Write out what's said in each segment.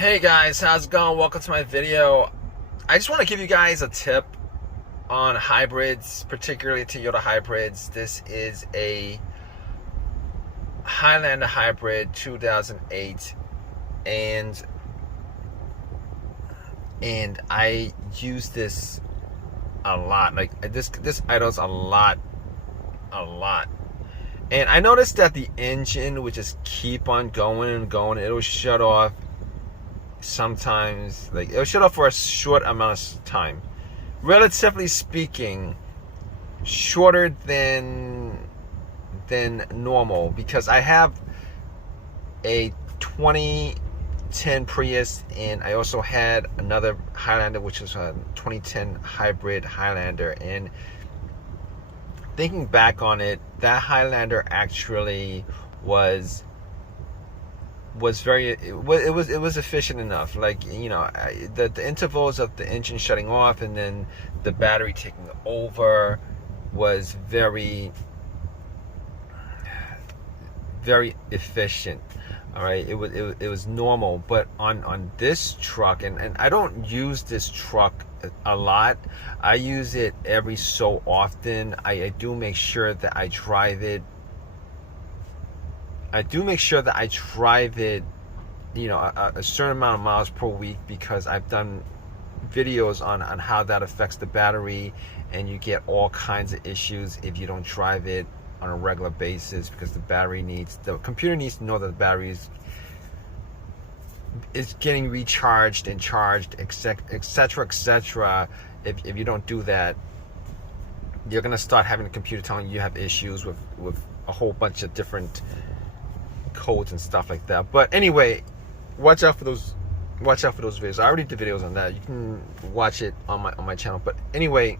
Hey guys, how's it going? Welcome to my video. I just want to give you guys a tip on hybrids, particularly Toyota hybrids. This is a Highlander hybrid 2008, and I use this a lot. Like this idles a lot. And I noticed that the engine would just keep on going and going. It'll shut off sometimes, like it'll shut off for a short amount of time, relatively speaking shorter than normal, because I have a 2010 Prius and I also had another Highlander, which was a 2010 hybrid Highlander. And thinking back on it, that Highlander actually was very, it was efficient enough. Like, you know, the intervals of the engine shutting off and then the battery taking over was very efficient. All right, it was normal. But on this truck, and I don't use this truck a lot. I use it every so often. I do make sure that I drive it. You know, a certain amount of miles per week, because I've done videos on how that affects the battery, and you get all kinds of issues if you don't drive it on a regular basis, because the computer needs to know that the battery is getting recharged and charged, etc. If you don't do that, you're gonna start having the computer telling you have issues with a whole bunch of different codes and stuff like that. But anyway, watch out for those videos. I already did videos on that. You can watch it on my channel. But anyway,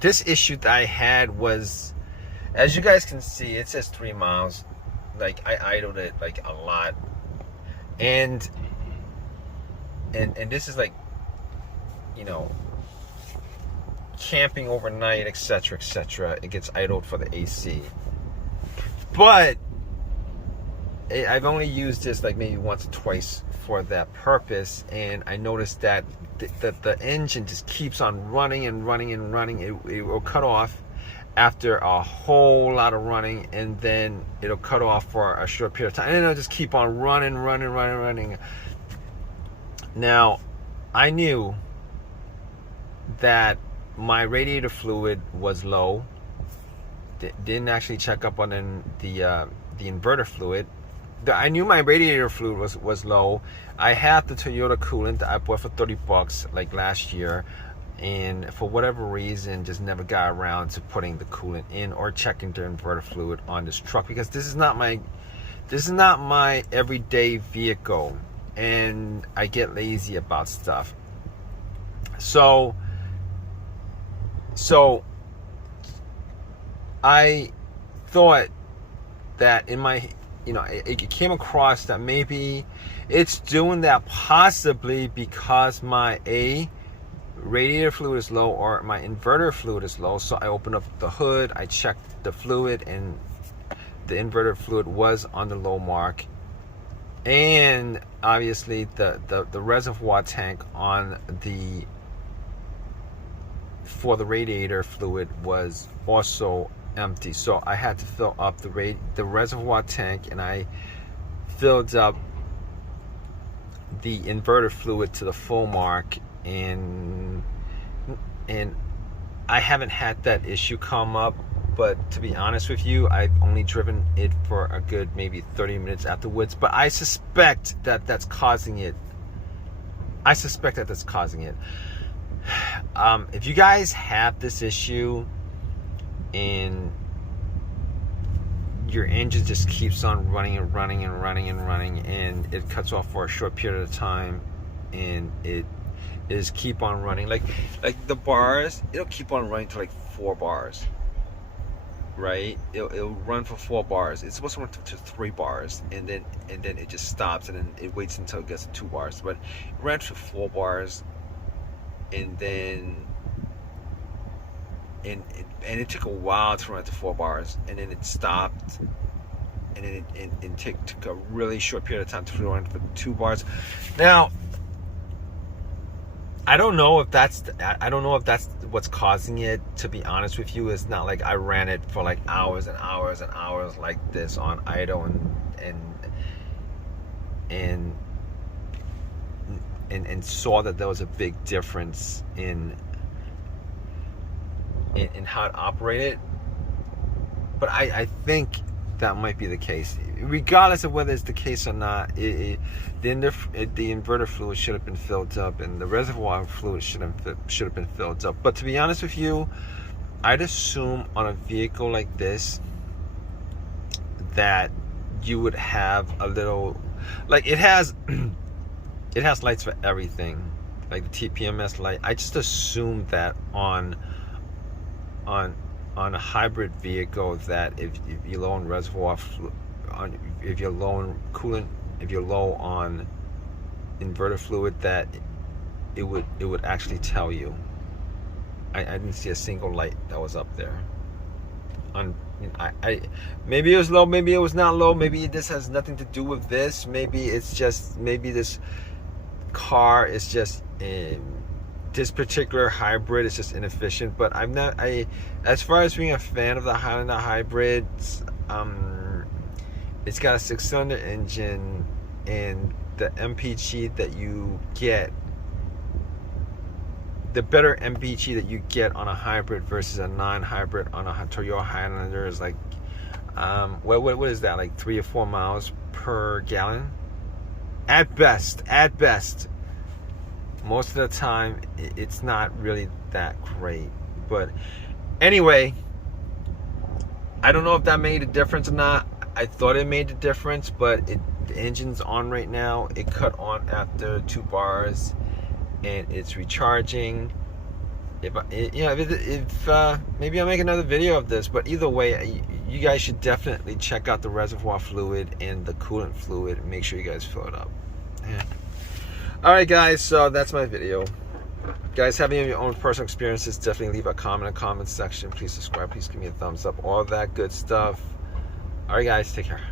this issue that I had was, as you guys can see, it says 3 miles. Like, I idled it like a lot, and this is like, you know, camping overnight, etc. It gets idled for the AC. But I've only used this like maybe once or twice for that purpose, and I noticed that the engine just keeps on running. It will cut off after a whole lot of running, and then it'll cut off for a short period of time, and then it'll just keep on running. Now, I knew that my radiator fluid was low. Didn't actually check up on the inverter fluid. I knew my radiator fluid was low. I had the Toyota coolant that I bought for $30 like last year, and for whatever reason just never got around to putting the coolant in or checking the inverter fluid on this truck, because this is not my everyday vehicle, and I get lazy about stuff. So I thought that in my, you know, it came across that maybe it's doing that possibly because my radiator fluid is low or my inverter fluid is low. So I opened up the hood, I checked the fluid, and the inverter fluid was on the low mark. And obviously the reservoir tank for the radiator fluid was also empty. So I had to fill up the reservoir tank, and I filled up the inverter fluid to the full mark, and I haven't had that issue come up. But to be honest with you, I've only driven it for a good maybe 30 minutes afterwards. But I suspect that that's causing it. If you guys have this issue and your engine just keeps on running, and it cuts off for a short period of time, and it is keep on running, like the bars, it'll keep on running to like 4 bars, right? It'll run for 4 bars. It's supposed to run to 3 bars, and then it just stops, and then it waits until it gets to 2 bars. But it ran to 4 bars, and then it took a while to run to 4 bars, and then it stopped, and it took a really short period of time to run for 2 bars. Now, I don't know if that's what's causing it. To be honest with you, it's not like I ran it for like hours and hours and hours like this on idle and saw that there was a big difference in how it operated. But I think that might be the case. Regardless of whether it's the case or not, the inverter fluid should have been filled up, and the reservoir fluid should have been filled up. But to be honest with you, I'd assume on a vehicle like this that you would have a little, like it has lights for everything, like the TPMS light. I just assume that on a hybrid vehicle that if you're low on reservoir if you're low on coolant, if you're low on inverter fluid, that it would actually tell you. I didn't see a single light that was up there. Maybe it was low, maybe it was not low, maybe this has nothing to do with this. Maybe this car is just this particular hybrid is just inefficient. But as far as being a fan of the Highlander hybrids, it's got a 6-cylinder engine, and the MPG that you get, the better MPG that you get on a hybrid versus a non-hybrid on a Toyota Highlander is like, what is that, like 3 or 4 miles per gallon? At best. Most of the time, it's not really that great. But anyway, I don't know if that made a difference or not. I thought it made a difference, but the engine's on right now. It cut on after 2 bars, and it's recharging. If maybe I'll make another video of this, but either way, you guys should definitely check out the reservoir fluid and the coolant fluid and make sure you guys fill it up. Yeah. All right, guys, so that's my video. Guys, have any of your own personal experiences, definitely leave a comment in the comment section. Please subscribe, please give me a thumbs up, all that good stuff. All right, guys, take care.